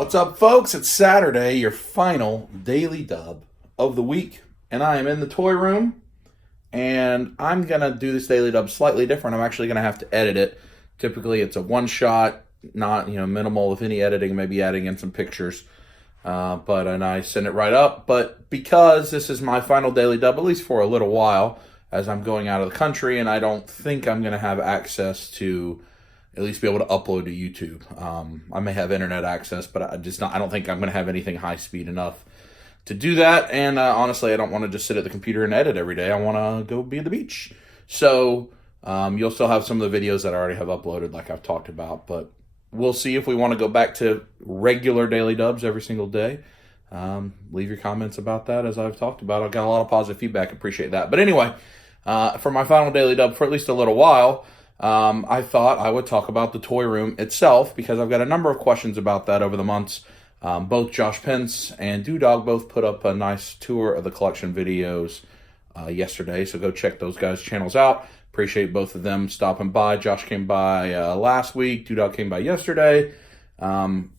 What's up, folks? It's Saturday, your final daily dub of the week, and I am in the toy room, and I'm going to do this daily dub slightly different. I'm actually going to have to edit it. Typically, it's a one-shot, not, minimal, if any editing, maybe adding in some pictures, and I send it right up. But because this is my final daily dub, at least for a little while, as I'm going out of the country, and I don't think I'm going to have access to at least be able to upload to YouTube. I may have internet access, but I don't think I'm going to have anything high speed enough to do that. And honestly, I don't want to just sit at the computer and edit every day. I want to go be at the beach. So you'll still have some of the videos that I already have uploaded, like I've talked about. But we'll see if we want to go back to regular daily dubs every single day. Leave your comments about that, as I've talked about. I've got a lot of positive feedback. Appreciate that. But anyway, for my final daily dub for at least a little while, I thought I would talk about the toy room itself, because I've got a number of questions about that over the months. Both Josh Pence and Dog both put up a nice tour of the collection videos yesterday, so go check those guys' channels out. Appreciate both of them stopping by. Josh came by last week, Dog came by yesterday, and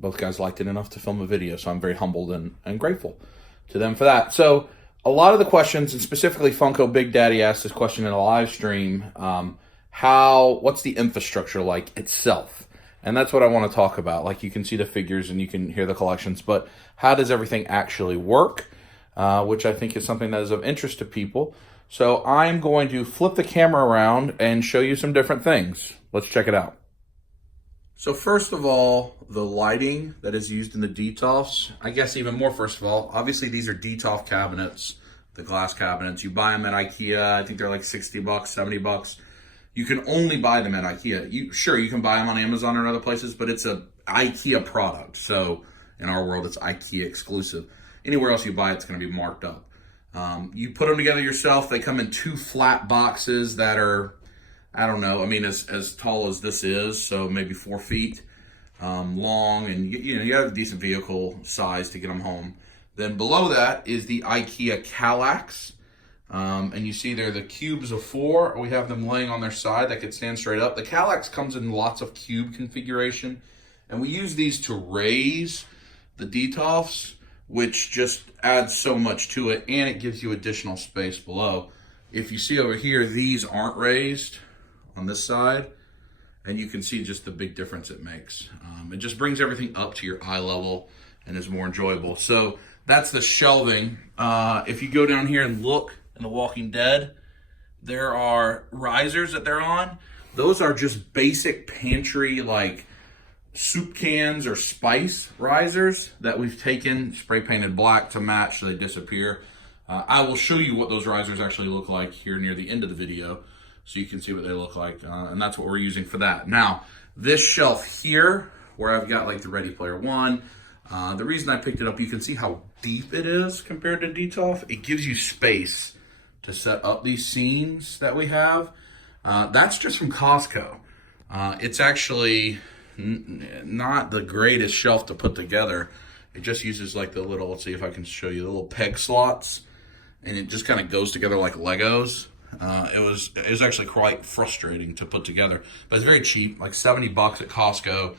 both guys liked it enough to film a video, so I'm very humbled and grateful to them for that. So a lot of the questions, and specifically Funko Big Daddy asked this question in a live stream, what's the infrastructure like itself? And that's what I want to talk about. Like, you can see the figures and you can hear the collections, but how does everything actually work? Which I think is something that is of interest to people. So I'm going to flip the camera around and show you some different things. Let's check it out. So first of all, the lighting that is used in the Detolfs, I guess even more first of all, obviously these are Detolf cabinets, the glass cabinets. You buy them at IKEA, I think they're like 60 bucks, 70 bucks. You can only buy them at IKEA. You can buy them on Amazon or other places, but it's a IKEA product. So in our world, it's IKEA exclusive. Anywhere else you buy, it's gonna be marked up. You put them together yourself. They come in 2 flat boxes that are, I don't know, I mean, as tall as this is, so maybe 4 feet long, and you have a decent vehicle size to get them home. Then below that is the IKEA Kallax, and you see there the cubes of 4. We have them laying on their side that could stand straight up. The Kallax comes in lots of cube configuration, and we use these to raise the Detolfs, which just adds so much to it, and it gives you additional space below. If you see over here, these aren't raised on this side, and you can see just the big difference it makes. It just brings everything up to your eye level and is more enjoyable. So that's the shelving. If you go down here and look in The Walking Dead, there are risers that they're on. Those are just basic pantry, like soup cans or spice risers that we've taken, spray painted black to match so they disappear. I will show you what those risers actually look like here near the end of the video, so you can see what they look like, and that's what we're using for that. Now, this shelf here, where I've got like the Ready Player One, the reason I picked it up, you can see how deep it is compared to Detolf. It gives you space to set up these scenes that we have. That's just from Costco. It's actually not the greatest shelf to put together. It just uses like the little, let's see if I can show you, the little peg slots, and it just kind of goes together like Legos. It was actually quite frustrating to put together, but it's very cheap, like 70 bucks at Costco,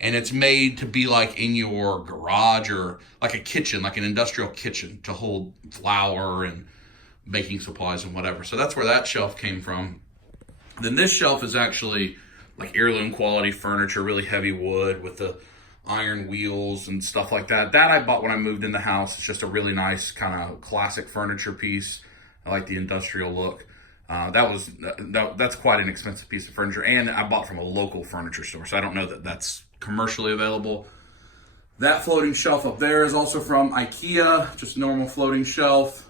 and it's made to be like in your garage or like a kitchen, like an industrial kitchen, to hold flour and baking supplies and whatever. So that's where that shelf came from. Then this shelf is actually like heirloom quality furniture, really heavy wood with the iron wheels and stuff like that. That I bought when I moved in the house. It's just a really nice kind of classic furniture piece. I like the industrial look. That's quite an expensive piece of furniture, and I bought from a local furniture store, so I don't know that that's commercially available. That floating shelf up there is also from IKEA, just a normal floating shelf.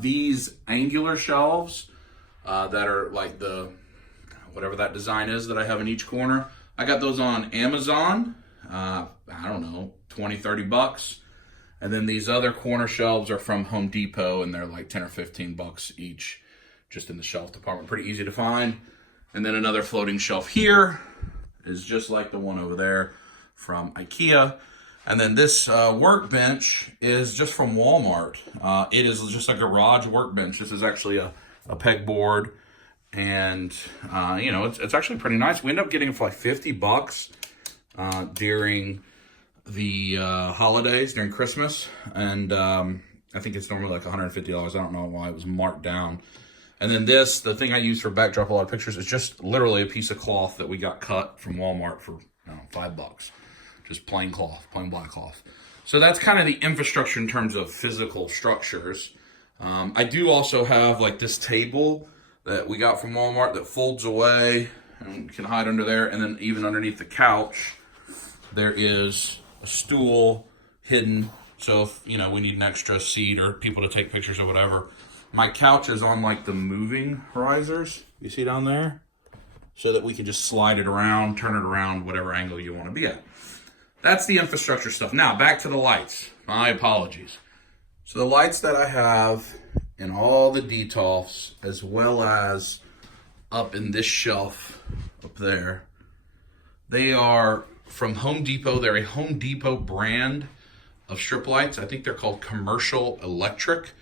These angular shelves that are like the, whatever that design is that I have in each corner, I got those on Amazon. I don't know, 20, 30 bucks. And then these other corner shelves are from Home Depot, and they're like 10 or 15 bucks each, just in the shelf department. Pretty easy to find. And then another floating shelf here is just like the one over there from IKEA. And then this workbench is just from Walmart. It is just a garage workbench. This is actually a pegboard, and it's actually pretty nice. We ended up getting it for like 50 bucks during the holidays during Christmas, and I think it's normally like $150. I don't know why it was marked down. And then this, the thing I use for backdrop a lot of pictures, is just literally a piece of cloth that we got cut from Walmart for, I don't know, $5. Just plain cloth, plain black cloth. So that's kind of the infrastructure in terms of physical structures. I do also have like this table that we got from Walmart that folds away and can hide under there. And then even underneath the couch, there is a stool hidden. So if, you know, we need an extra seat or people to take pictures or whatever. My couch is on like the moving risers, you see down there? So that we can just slide it around, turn it around, whatever angle you want to be at. That's the infrastructure stuff. Now, back to the lights. My apologies. So the lights that I have in all the detolfs, as well as up in this shelf up there, they are from Home Depot. They're a Home Depot brand of strip lights. I think they're called Commercial Electric.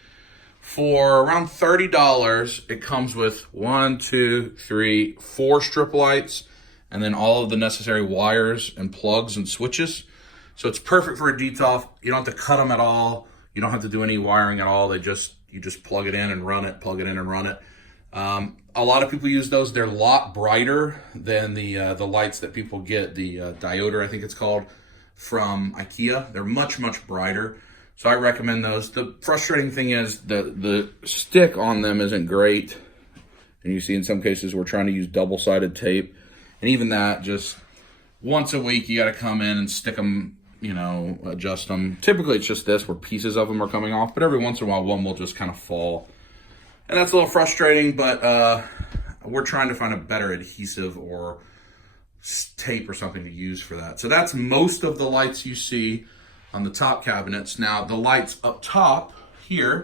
For around $30, it comes with 1, 2, 3, 4 strip lights, and then all of the necessary wires and plugs and switches. So it's perfect for a detolf. You don't have to cut them at all. You don't have to do any wiring at all. You just plug it in and run it, plug it in and run it. A lot of people use those. They're a lot brighter than the lights that people get, the dioder, I think it's called, from IKEA. They're much, much brighter. So I recommend those. The frustrating thing is the stick on them isn't great. And you see in some cases we're trying to use double-sided tape. And even that, just once a week you got to come in and stick them, you know, adjust them. Typically it's just this where pieces of them are coming off, but every once in a while one will just kind of fall. And that's a little frustrating, but we're trying to find a better adhesive or tape or something to use for that. So that's most of the lights you see on the top cabinets. Now the lights up top here,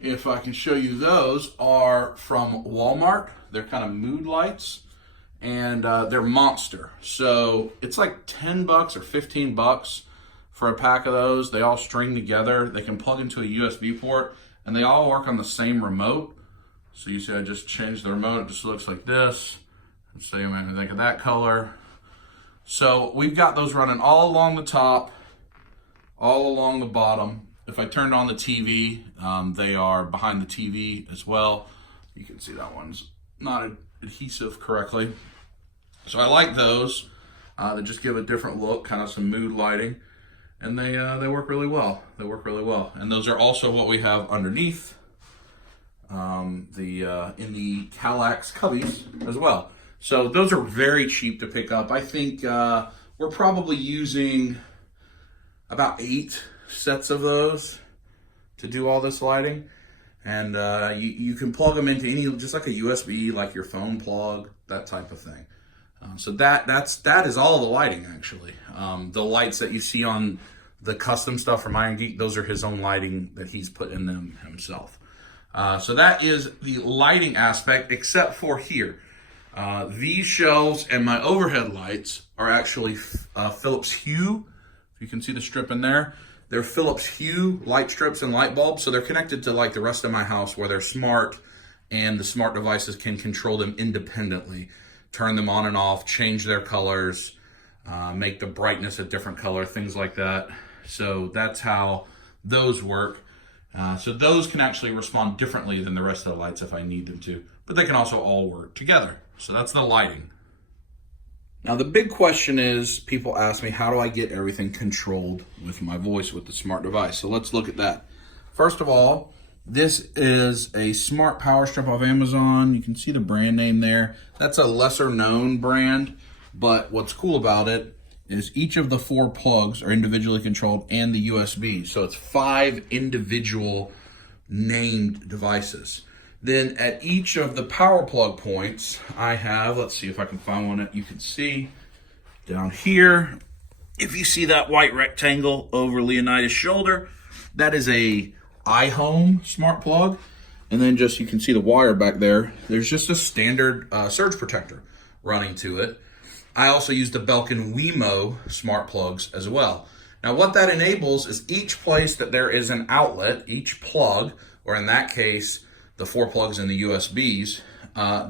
if I can show you those, are from Walmart. They're kind of mood lights, and they're monster. So it's like $10 or $15 for a pack of those. They all string together. They can plug into a USB port, and they all work on the same remote. So you see I just changed the remote. It just looks like this. Let's say I think of that color. So we've got those running all along the top, all along the bottom. If I turned on the TV, they are behind the TV as well. You can see that one's not adhesive correctly. So I like those. They just give a different look, kind of some mood lighting. And they work really well. They work really well. And those are also what we have underneath in the Kallax cubbies as well. So those are very cheap to pick up. I think we're probably using about 8 sets of those to do all this lighting. And you can plug them into any, just like a USB, like your phone plug, that type of thing. So that is all the lighting, actually. The lights that you see on the custom stuff from Iron Geek, those are his own lighting that he's put in them himself. So that is the lighting aspect, except for here. These shelves and my overhead lights are actually Philips Hue. You can see the strip in there. They're Philips Hue light strips and light bulbs, so they're connected to like the rest of my house where they're smart, and the smart devices can control them independently, turn them on and off, change their colors, make the brightness a different color, things like that. So that's how those work. So those can actually respond differently than the rest of the lights if I need them to, but they can also all work together. So that's the lighting. Now the big question is, people ask me, how do I get everything controlled with my voice with the smart device? So let's look at that. First of all, this is a smart power strip off Amazon. You can see the brand name there. That's a lesser known brand, but what's cool about it is each of the 4 plugs are individually controlled and the USB. So it's 5 individual named devices. Then at each of the power plug points, I have, let's see if I can find one that you can see down here. If you see that white rectangle over Leonidas' shoulder, that is a iHome smart plug. And then just, you can see the wire back there. There's just a standard surge protector running to it. I also use the Belkin Wemo smart plugs as well. Now what that enables is each place that there is an outlet, each plug, or in that case, the 4 plugs and the USBs,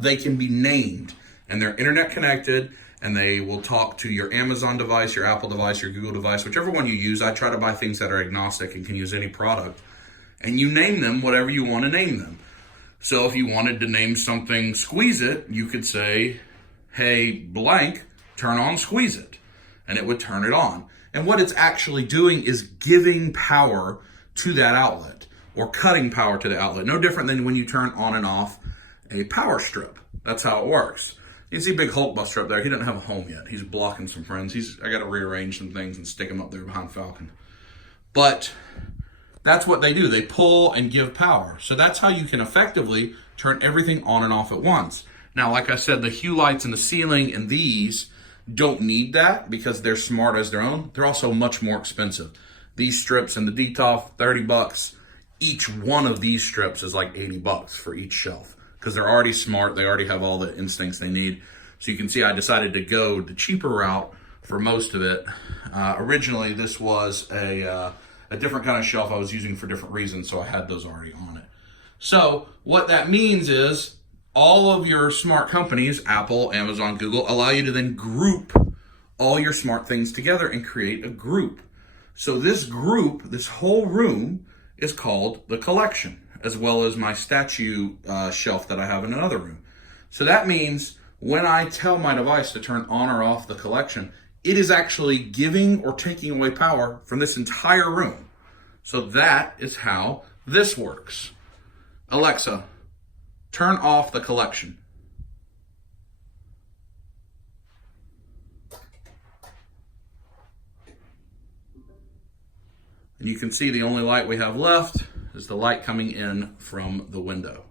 they can be named, and they're internet connected, and they will talk to your Amazon device, your Apple device, your Google device, whichever one you use. I try to buy things that are agnostic and can use any product. And you name them whatever you want to name them. So if you wanted to name something Squeeze It, you could say, hey, blank, turn on Squeeze It. And it would turn it on. And what it's actually doing is giving power to that outlet, or cutting power to the outlet. No different than when you turn on and off a power strip. That's how it works. You can see Big Hulkbuster up there. He doesn't have a home yet. He's blocking some friends. I got to rearrange some things and stick him up there behind Falcon. But that's what they do. They pull and give power. So that's how you can effectively turn everything on and off at once. Now, like I said, the hue lights in the ceiling and these don't need that because they're smart as their own. They're also much more expensive. These strips and the DTOF, $30. Each one of these strips is like $80 for each shelf because they're already smart. They already have all the instincts they need. So you can see I decided to go the cheaper route for most of it. Originally, this was a different kind of shelf I was using for different reasons, so I had those already on it. So what that means is all of your smart companies, Apple, Amazon, Google, allow you to then group all your smart things together and create a group. So this group, this whole room, is called the collection, as well as my statue shelf that I have in another room. So that means when I tell my device to turn on or off the collection, it is actually giving or taking away power from this entire room. So that is how this works. Alexa, turn off the collection. And you can see the only light we have left is the light coming in from the window.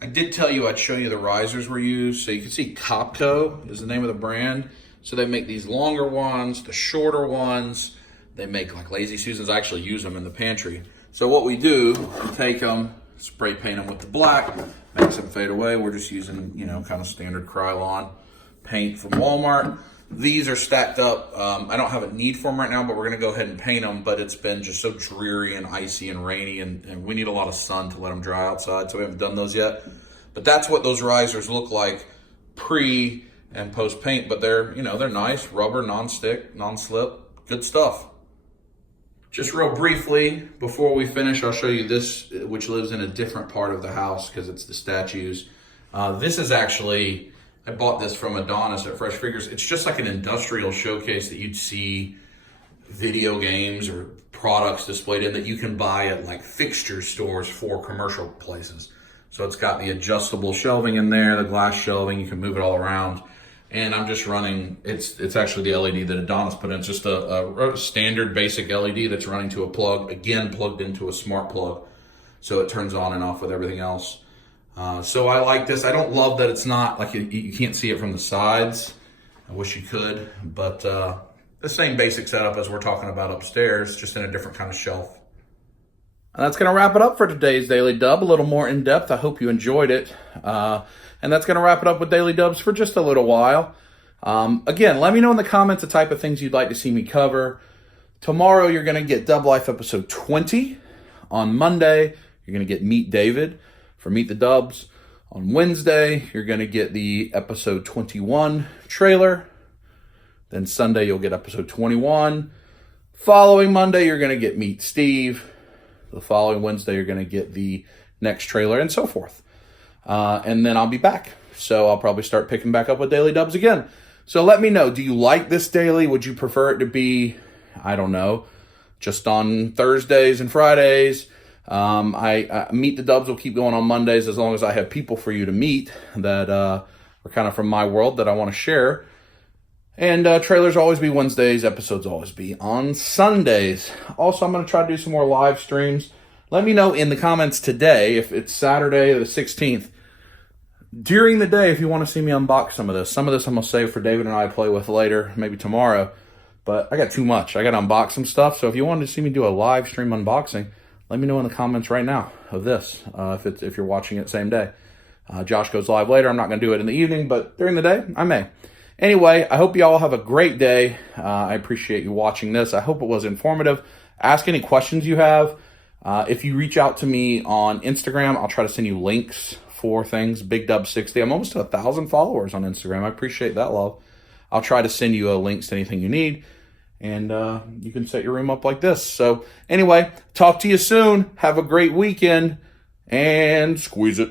I did tell you I'd show you the risers were used. So you can see Copco is the name of the brand. So they make these longer ones, the shorter ones. They make like Lazy Susans. I actually use them in the pantry. So what we do, we take them, spray paint them with the black, makes them fade away. We're just using, kind of standard Krylon paint from Walmart. These are stacked up. I don't have a need for them right now, but we're going to go ahead and paint them. But it's been just so dreary and icy and rainy, and we need a lot of sun to let them dry outside, so we haven't done those yet. But that's what those risers look like pre and post paint. But they're nice, rubber, non-stick, non-slip, good stuff. Just real briefly, before we finish, I'll show you this, which lives in a different part of the house because it's the statues. This is actually, I bought this from Adonis at Fresh Figures. It's just like an industrial showcase that you'd see video games or products displayed in that you can buy at like fixture stores for commercial places. So it's got the adjustable shelving in there, the glass shelving, you can move it all around. And I'm just running, it's actually the LED that Adonis put in. It's just a standard basic LED that's running to a plug, again, plugged into a smart plug. So it turns on and off with everything else. So I like this. I don't love that it's not, like you can't see it from the sides. I wish you could, but the same basic setup as we're talking about upstairs, just in a different kind of shelf. And that's going to wrap it up for today's Daily Dub. A little more in depth. I hope you enjoyed it. And that's going to wrap it up with Daily Dubs for just a little while. Again, let me know in the comments the type of things you'd like to see me cover. Tomorrow, you're going to get Dub Life episode 20. On Monday, you're going to get Meet David for Meet the Dubs. On Wednesday, you're going to get the episode 21 trailer. Then Sunday, you'll get episode 21. Following Monday, you're going to get Meet Steve. The following Wednesday, you're going to get the next trailer and so forth. And then I'll be back. So I'll probably start picking back up with Daily Dubs again. So let me know, do you like this daily? Would you prefer it to be, I don't know, just on Thursdays and Fridays? I Meet the Dubs will keep going on Mondays as long as I have people for you to meet that are kind of from my world that I want to share. And trailers always be Wednesdays, episodes always be on Sundays. Also, I'm going to try to do some more live streams. Let me know in the comments today, if it's Saturday the 16th, during the day, if you want to see me unbox some of this. Some of this I'm going to save for David and I to play with later, maybe tomorrow. But I got too much. I got to unbox some stuff. So if you wanted to see me do a live stream unboxing, let me know in the comments right now of this, if you're watching it same day. Josh goes live later. I'm not going to do it in the evening, but during the day, I may. Anyway, I hope you all have a great day. I appreciate you watching this. I hope it was informative. Ask any questions you have. If you reach out to me on Instagram, I'll try to send you links for things, Big Dub 60. I'm almost to 1,000 followers on Instagram. I appreciate that love. I'll try to send you links to anything you need, and you can set your room up like this. So anyway, talk to you soon. Have a great weekend, and squeeze it.